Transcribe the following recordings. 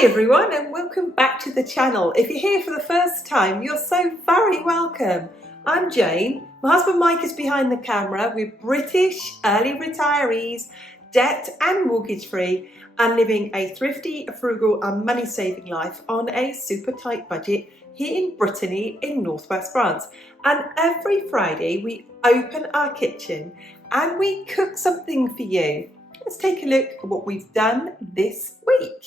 Hi everyone and welcome back to the channel. If you're here for the first time, you're so very welcome. I'm Jane. My husband Mike is behind the camera. We're British early retirees, debt and mortgage free, and living a thrifty, frugal and money saving life on a super tight budget here in Brittany in northwest France. And every Friday we open our kitchen and we cook something for you. Let's take a look at what we've done this week.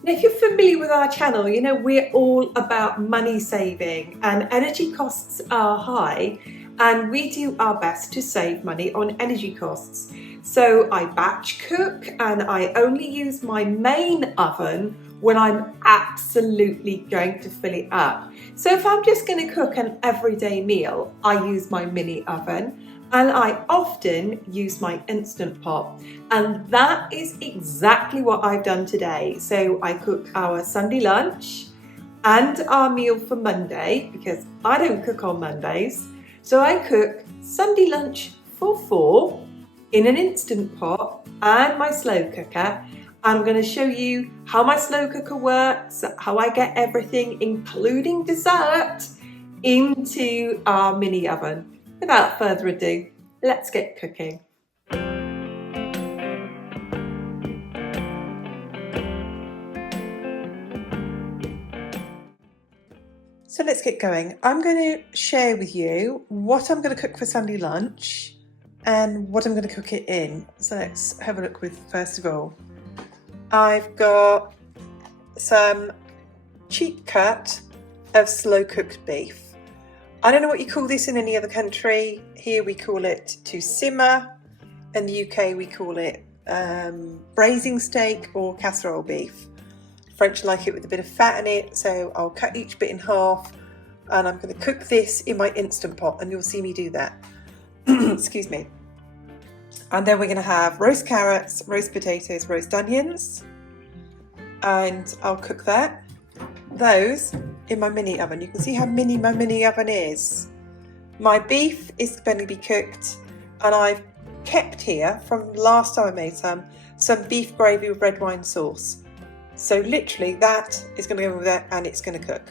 Now, if you're familiar with our channel, you know we're all about money saving and energy costs are high and we do our best to save money on energy costs. So I batch cook and I only use my main oven when I'm absolutely going to fill it up. So if I'm just going to cook an everyday meal, I use my mini oven. And I often use my Instant Pot, and that is exactly what I've done today. So I cook our Sunday lunch and our meal for Monday because I don't cook on Mondays. So I cook Sunday lunch for 4 in an Instant Pot and my slow cooker. I'm going to show you how my slow cooker works, how I get everything, including dessert, into our mini oven. Without further ado, let's get cooking. So let's get going. I'm going to share with you what I'm going to cook for Sunday lunch and what I'm going to cook it in. So let's have a look with, first of all, I've got some cheap cut of slow cooked beef. I don't know what you call this in any other country. Here we call it to simmer. In the UK we call it braising steak or casserole beef. French like it with a bit of fat in it, so I'll cut each bit in half and I'm going to cook this in my Instant Pot and you'll see me do that. Excuse me. And then we're going to have roast carrots, roast potatoes, roast onions, and I'll cook those in my mini oven. You can see how mini my mini oven is. My beef is going to be cooked and I've kept here from last time I made some beef gravy with red wine sauce. So literally that is going to go over there and it's going to cook.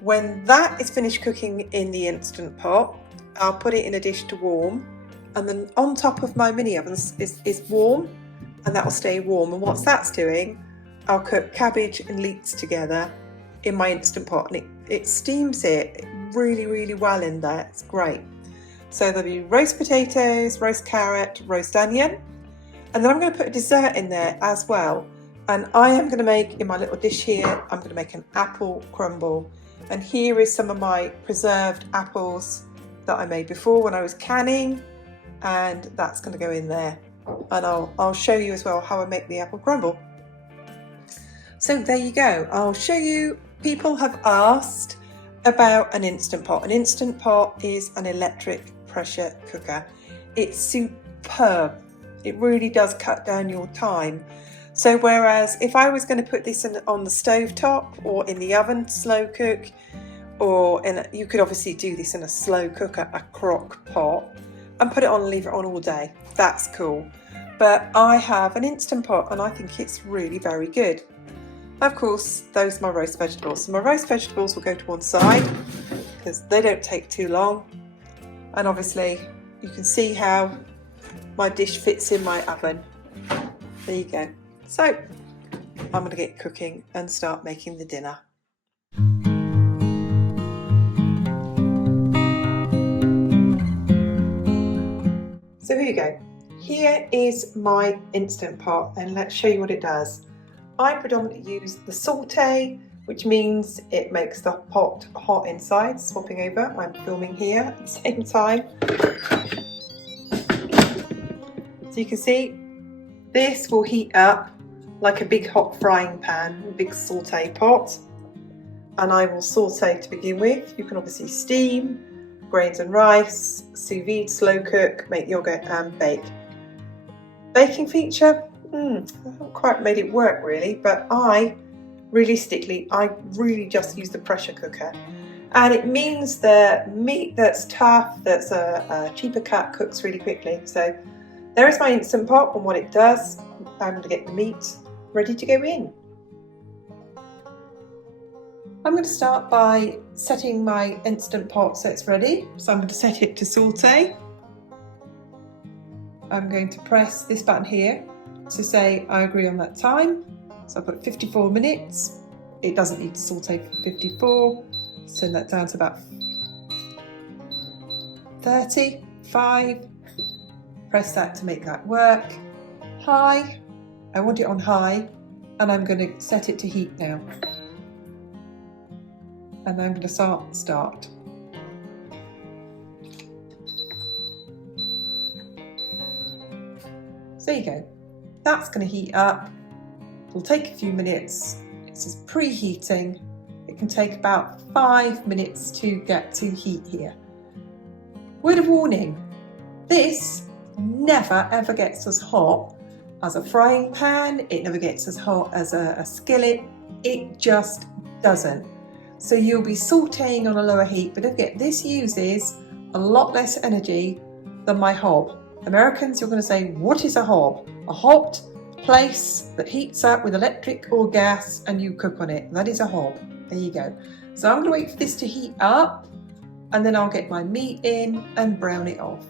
When that is finished cooking in the Instant Pot, I'll put it in a dish to warm, and then on top of my mini oven is warm, and that will stay warm. And what that's doing, I'll cook cabbage and leeks together in my Instant Pot, and it steams it really, really well in there. It's great. So there'll be roast potatoes, roast carrot, roast onion, and then I'm going to put a dessert in there as well. And I am going to make, in my little dish here, I'm going to make an apple crumble. And here is some of my preserved apples that I made before when I was canning, and that's going to go in there. And I'll show you as well how I make the apple crumble. So there you go. I'll show you. People have asked about an Instant Pot. An Instant Pot is an electric pressure cooker. It's superb. It really does cut down your time. So whereas if I was going to put this on the stove top or in the oven slow cook, you could obviously do this in a slow cooker, a crock pot, and put it on and leave it on all day. That's cool. But I have an Instant Pot and I think it's really very good. Of course, those are my roast vegetables. So my roast vegetables will go to one side because they don't take too long. And obviously you can see how my dish fits in my oven. There you go. So I'm going to get cooking and start making the dinner. So here you go. Here is my Instant Pot and let's show you what it does. I predominantly use the saute, which means it makes the pot hot inside. Swapping over, I'm filming here at the same time. So you can see this will heat up like a big hot frying pan, a big saute pot. And I will saute to begin with. You can obviously steam, grains and rice, sous vide, slow cook, make yogurt and bake. Baking feature, I haven't quite made it work really, but I really just use the pressure cooker. And it means the meat that's tough, that's a cheaper cut, cooks really quickly. So there is my Instant Pot and what it does. I'm going to get the meat ready to go in. I'm going to start by setting my Instant Pot so it's ready. So I'm going to set it to saute. I'm going to press this button here to say I agree on that time. So I put 54 minutes. It doesn't need to saute for 54. Send that down to about 35. Press that to make that work. High. I want it on high, and I'm going to set it to heat now. And I'm going to start. So there you go. That's going to heat up. It'll take a few minutes. This is preheating. It can take about 5 minutes to get to heat here. Word of warning, this never ever gets as hot as a frying pan. It never gets as hot as a skillet. It just doesn't. So you'll be sauteing on a lower heat, but don't forget, this uses a lot less energy than my hob. Americans, you're going to say, what is a hob? A hot place that heats up with electric or gas and you cook on it. That is a hob. There you go. So I'm going to wait for this to heat up and then I'll get my meat in and brown it off.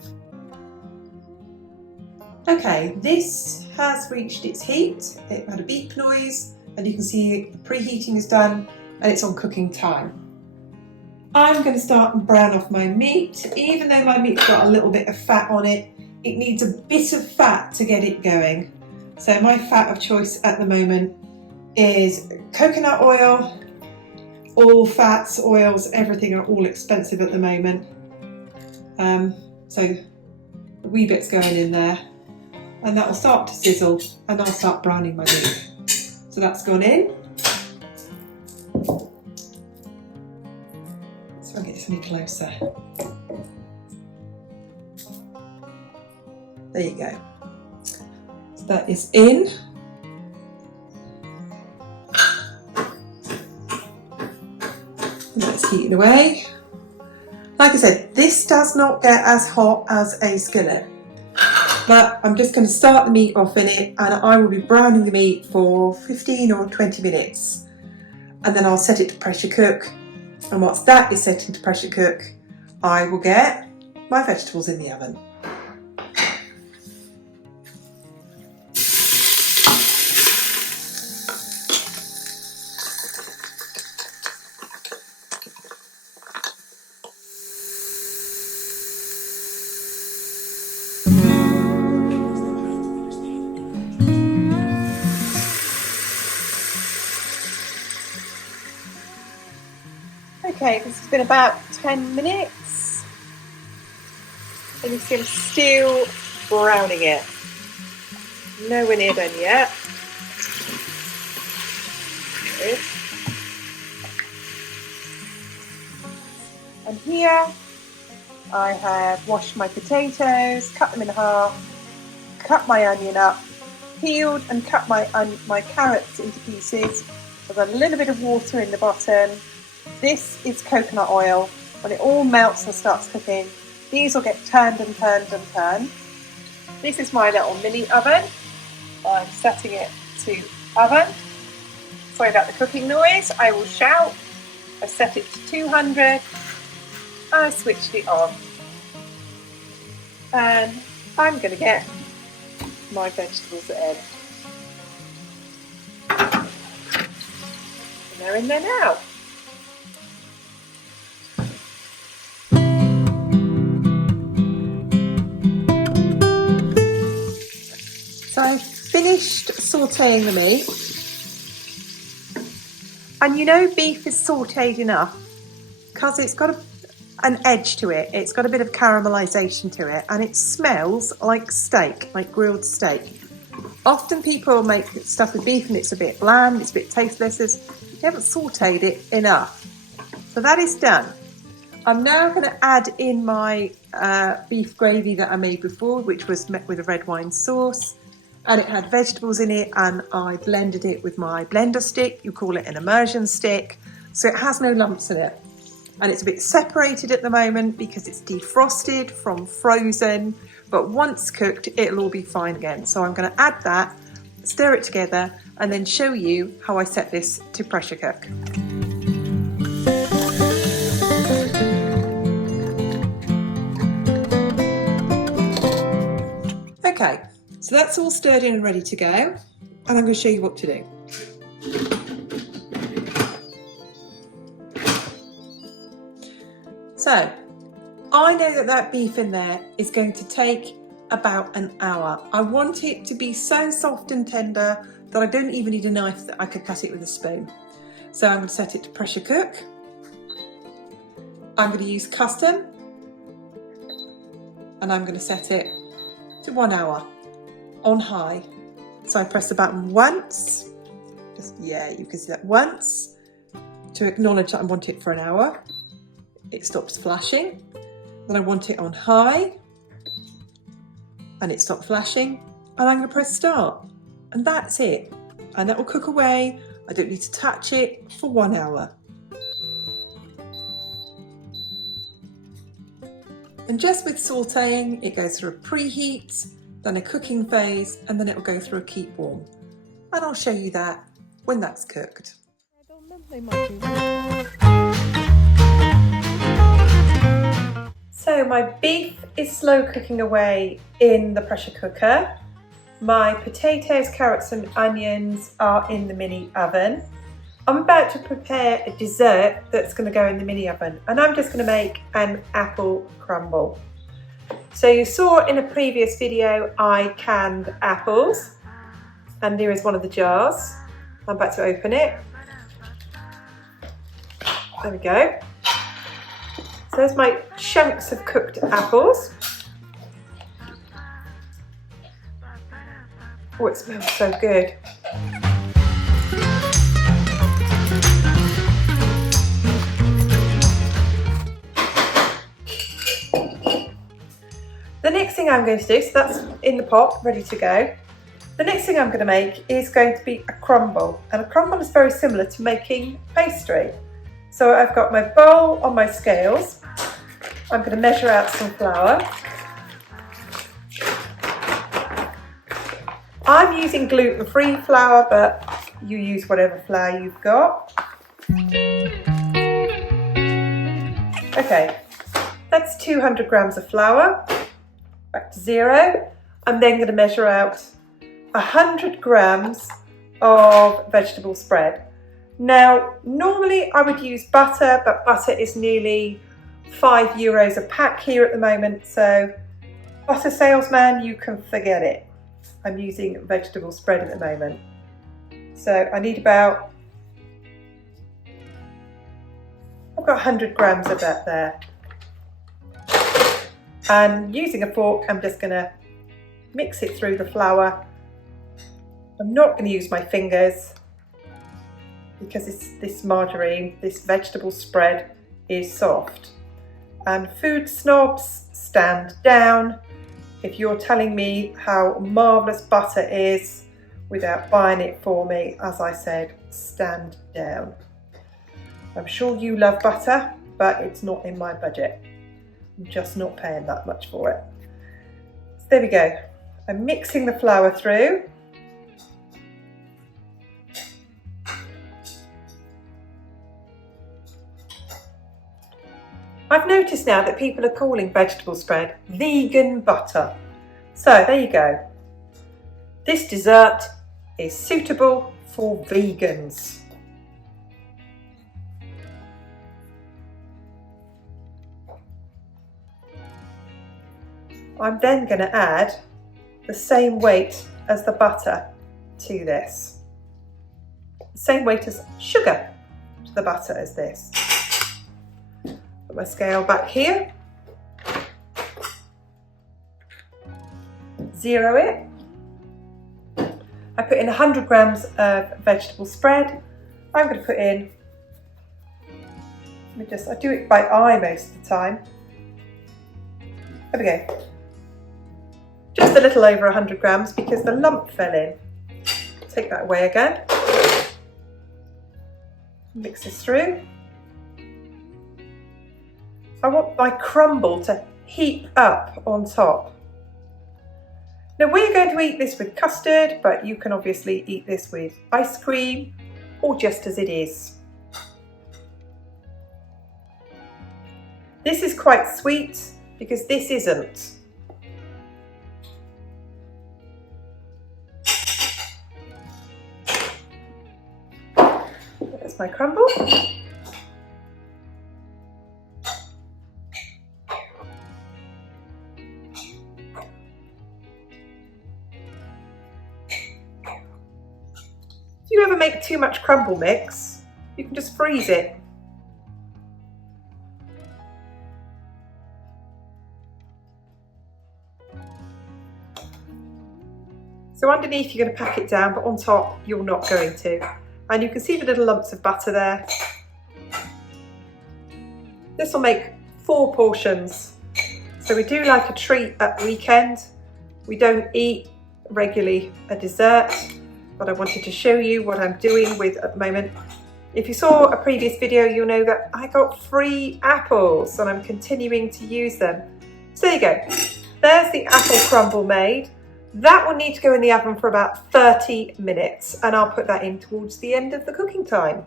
Okay, this has reached its heat. It had a beep noise and you can see the preheating is done and it's on cooking time. I'm going to start and brown off my meat. Even though my meat's got a little bit of fat on it, it needs a bit of fat to get it going. So my fat of choice at the moment is coconut oil. All fats, oils, everything are all expensive at the moment. So the wee bit's going in there and that will start to sizzle and I'll start browning my meat. So that's gone in. So I'll get this any closer. There you go. So that is in. That's heating away. Like I said, this does not get as hot as a skillet, but I'm just going to start the meat off in it and I will be browning the meat for 15 or 20 minutes and then I'll set it to pressure cook, and once that is set into pressure cook I will get my vegetables in the oven. Okay, this has been about 10 minutes and it's still browning it. Nowhere near done yet. There it is. And here I have washed my potatoes, cut them in half, cut my onion up, peeled and cut my carrots into pieces. I've got a little bit of water in the bottom. This is coconut oil. When it all melts and starts cooking, these will get turned and turned and turned. This is my little mini oven. I'm setting it to oven. Sorry about the cooking noise. I will shout. I set it to 200 and I switched it on. And I'm going to get my vegetables in. And they're in there now. So I've finished sauteing the meat, and you know beef is sauteed enough because it's got an edge to it, it's got a bit of caramelisation to it, and it smells like steak, like grilled steak. Often people make stuff with beef and it's a bit bland, it's a bit tasteless, you haven't sauteed it enough. So that is done. I'm now going to add in my beef gravy that I made before, which was met with a red wine sauce. And it had vegetables in it, and I blended it with my blender stick. You call it an immersion stick, so it has no lumps in it. and it's a bit separated at the moment because it's defrosted from frozen, but once cooked it'll all be fine again. So I'm going to add that, stir it together, and then show you how I set this to pressure cook. Okay, so that's all stirred in and ready to go, and I'm going to show you what to do. So, I know that beef in there is going to take about an hour. I want it to be so soft and tender that I don't even need a knife, that I could cut it with a spoon. So I'm going to set it to pressure cook. I'm going to use custom, and I'm going to set it to 1 hour on high. So I press the button once, you can see that once, to acknowledge that I want it for an hour. It stops flashing. Then I want it on high, and it stopped flashing, and I'm going to press start, and that's it. And that will cook away. I don't need to touch it for 1 hour. And just with sauteing, it goes through a preheat, then a cooking phase, and then it will go through a keep warm. And I'll show you that when that's cooked. So my beef is slow cooking away in the pressure cooker. My potatoes, carrots and onions are in the mini oven. I'm about to prepare a dessert that's going to go in the mini oven, and I'm just going to make an apple crumble. So you saw in a previous video I canned apples, and here is one of the jars. I'm about to open it. There we go. So there's my chunks of cooked apples. Oh, it smells so good. The next thing I'm going to do, so that's in the pot, ready to go. The next thing I'm going to make is going to be a crumble. And a crumble is very similar to making pastry. So I've got my bowl on my scales. I'm going to measure out some flour. I'm using gluten-free flour, but you use whatever flour you've got. Okay, that's 200 grams of flour. Back to zero. I'm then going to measure out 100 grams of vegetable spread. Now, normally I would use butter, but butter is nearly €5 a pack here at the moment, so butter salesman, you can forget it. I'm using vegetable spread at the moment. So I need about, I've got 100 grams of that there. And using a fork, I'm just going to mix it through the flour. I'm not going to use my fingers because this margarine, this vegetable spread is soft. And food snobs, stand down. If you're telling me how marvellous butter is without buying it for me, as I said, stand down. I'm sure you love butter, but it's not in my budget. I'm just not paying that much for it. So there we go. I'm mixing the flour through. I've noticed now that people are calling vegetable spread vegan butter. So there you go. This dessert is suitable for vegans. I'm then going to add the same weight as the butter to this. The same weight as sugar to the butter as this. Put my scale back here. Zero it. I put in 100 grams of vegetable spread. I'm going to put in, I do it by eye most of the time. There we go. Just a little over 100 grams because the lump fell in. Take that away again. Mix this through. I want my crumble to heap up on top. Now we're going to eat this with custard, but you can obviously eat this with ice cream or just as it is. This is quite sweet because this isn't. There's my crumble. If you ever make too much crumble mix, you can just freeze it. So underneath you're going to pack it down, but on top you're not going to. And you can see the little lumps of butter there. This will make 4 portions. So we do like a treat at weekend. We don't eat regularly a dessert, but I wanted to show you what I'm doing with at the moment. If you saw a previous video, you'll know that I got free apples and I'm continuing to use them. So there you go. There's the apple crumble made. That will need to go in the oven for about 30 minutes and I'll put that in towards the end of the cooking time.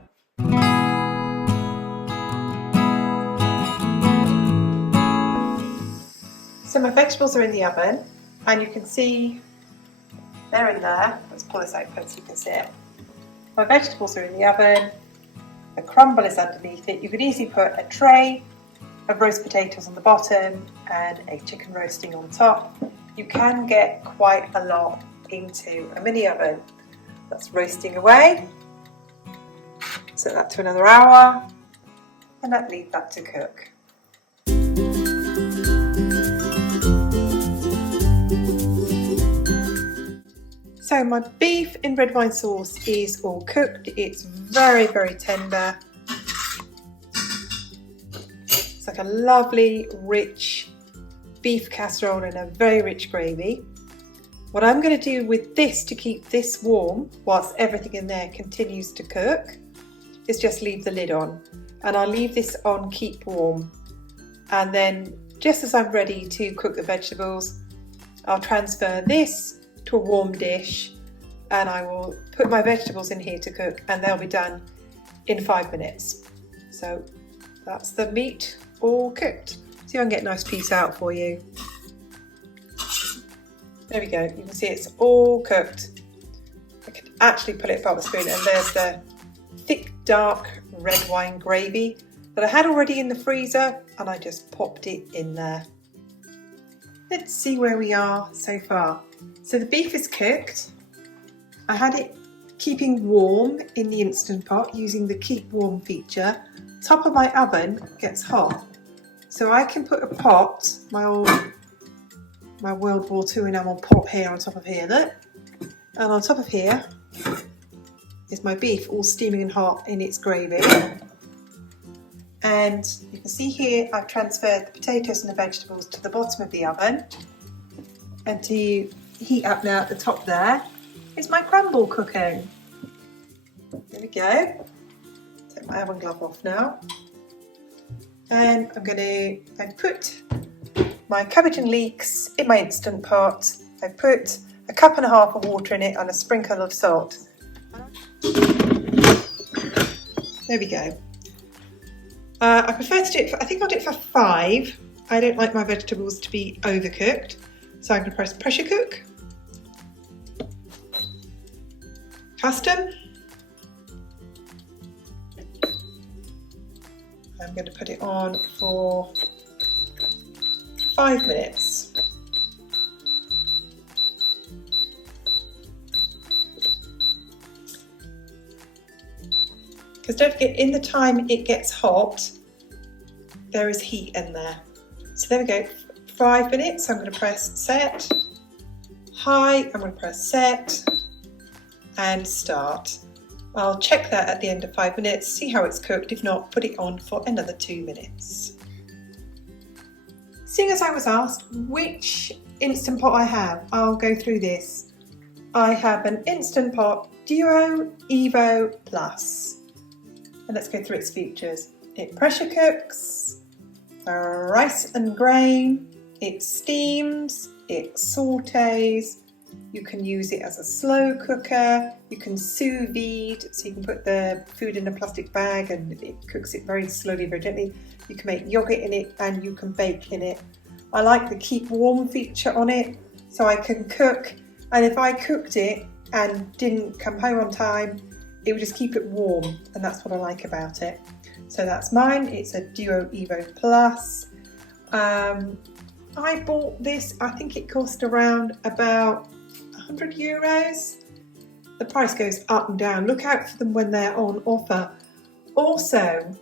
So my vegetables are in the oven and you can see they're in there. Let's pull this out so you can see it. My vegetables are in the oven, the crumble is underneath it. You could easily put a tray of roast potatoes on the bottom and a chicken roasting on top. You can get quite a lot into a mini oven. That's roasting away. Set that to another hour and I'd leave that to cook. So my beef in red wine sauce is all cooked. It's very, very tender. It's like a lovely, rich beef casserole and a very rich gravy. What I'm going to do with this to keep this warm whilst everything in there continues to cook is just leave the lid on, and I'll leave this on keep warm, and then just as I'm ready to cook the vegetables I'll transfer this to a warm dish and I will put my vegetables in here to cook and they'll be done in 5 minutes. So that's the meat all cooked. See if I can get a nice piece out for you. There we go, you can see it's all cooked. I could actually pull it apart with a spoon and there's the thick dark red wine gravy that I had already in the freezer and I just popped it in there. Let's see where we are so far. So the beef is cooked. I had it keeping warm in the Instant Pot using the keep warm feature. Top of my oven gets hot. So I can put a pot, my World War II enamel pot here on top of here, look. And on top of here is my beef all steaming and hot in its gravy. And you can see here I've transferred the potatoes and the vegetables to the bottom of the oven. And to heat up now at the top there is my crumble cooking. There we go. Take my oven glove off now. And I've put my cabbage and leeks in my Instant Pot. I've put a cup and a half of water in it and a sprinkle of salt. There we go. I prefer to do it I think I'll do it for 5. I don't like my vegetables to be overcooked. So I'm going to press pressure cook. Custom. I'm going to put it on for 5 minutes. Because don't forget, in the time it gets hot, there is heat in there. So there we go, 5 minutes. I'm going to press set, high, I'm going to press set and start. I'll check that at the end of 5 minutes, see how it's cooked. If not, put it on for another 2 minutes. Seeing as I was asked which Instant Pot I have, I'll go through this. I have an Instant Pot Duo Evo Plus. And let's go through its features. It pressure cooks, rice and grain. It steams, it sautés. You can use it as a slow cooker. You can sous vide, so you can put the food in a plastic bag and it cooks it very slowly, very gently. You can make yogurt in it and you can bake in it. I like the keep warm feature on it, so I can cook, and if I cooked it and didn't come home on time, it would just keep it warm, and that's what I like about it. So that's mine. It's a Duo Evo Plus. I bought this, I think it cost around about €100. The price goes up and down. Look out for them when they're on offer. Also,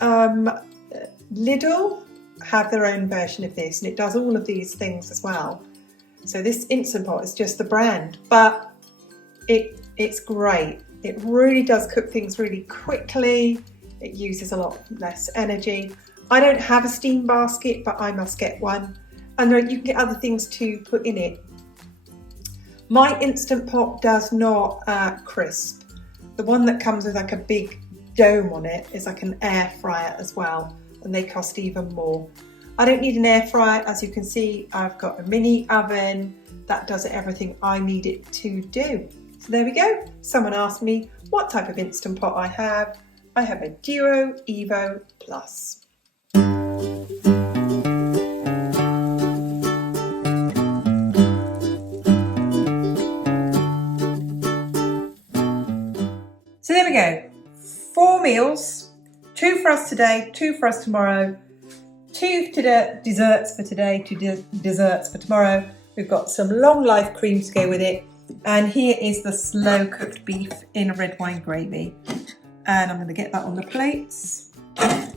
Lidl have their own version of this, and it does all of these things as well. So this Instant Pot is just the brand, but it's great. It really does cook things really quickly. It uses a lot less energy. I don't have a steam basket, but I must get one. And you can get other things to put in it. My Instant Pot does not crisp. The one that comes with like a big dome on it is like an air fryer as well, and they cost even more. I don't need an air fryer. As you can see, I've got a mini oven that does everything I need it to do. So there we go. Someone asked me what type of Instant Pot I have. I have a Duo Evo Plus. So there we go, 4 meals, 2 for us today, 2 for us tomorrow, 2 desserts for today, 2 desserts for tomorrow. We've got some long life cream to go with it, and here is the slow cooked beef in red wine gravy. And I'm going to get that on the plates. I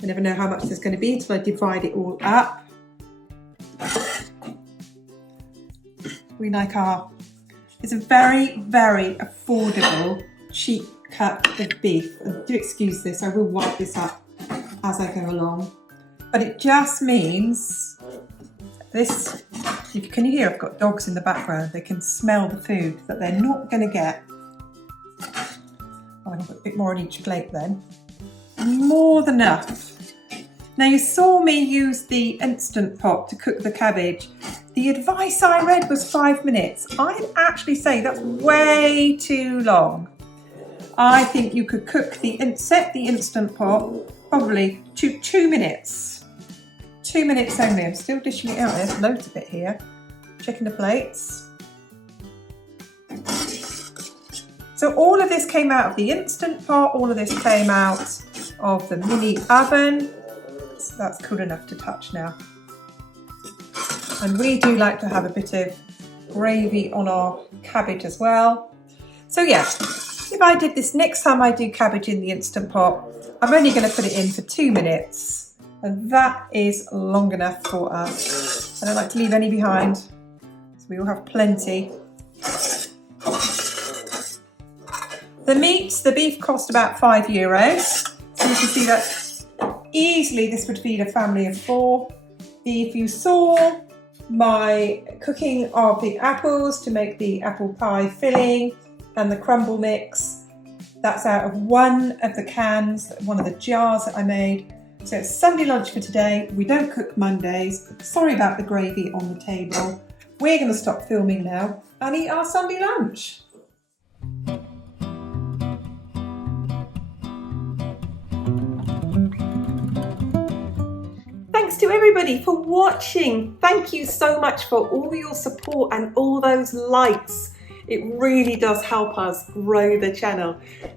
never know how much there's going to be until I divide it all up. We like it's a very, very affordable, cheap cut of beef. And do excuse this, I will wipe this up as I go along. But it just means this, can you hear I've got dogs in the background? They can smell the food that they're not going to get. I'm going to put a bit more on each plate then. More than enough. Now you saw me use the Instant Pot to cook the cabbage. The advice I read was 5 minutes. I'd actually say that's way too long. I think you could set the Instant Pot probably to 2 minutes. 2 minutes only. I'm still dishing it out. There's loads of it here. Checking the plates. So all of this came out of the Instant Pot. All of this came out of the mini oven. So that's cool enough to touch now. And we do like to have a bit of gravy on our cabbage as well. So yeah, if I did this next time I do cabbage in the Instant Pot, I'm only going to put it in for 2 minutes. And that is long enough for us. I don't like to leave any behind, so we will have plenty. The beef cost about €5. So you can see that easily this would feed a family of 4. If you saw my cooking of the apples to make the apple pie filling and the crumble mix, that's out of one of the cans, one of the jars that I made. So it's Sunday lunch for today. We don't cook Mondays. Sorry about the gravy on the table. We're going to stop filming now and eat our Sunday lunch. Thanks to everybody for watching. Thank you so much for all your support and all those likes. It really does help us grow the channel.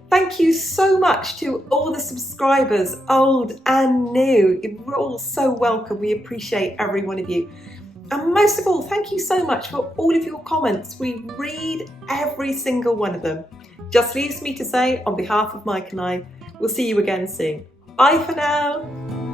Thank you so much to all the subscribers, old and new. You're all so welcome. We appreciate every one of you. And most of all, thank you so much for all of your comments. We read every single one of them. Just leaves me to say, on behalf of Mike and I, we'll see you again soon. Bye for now.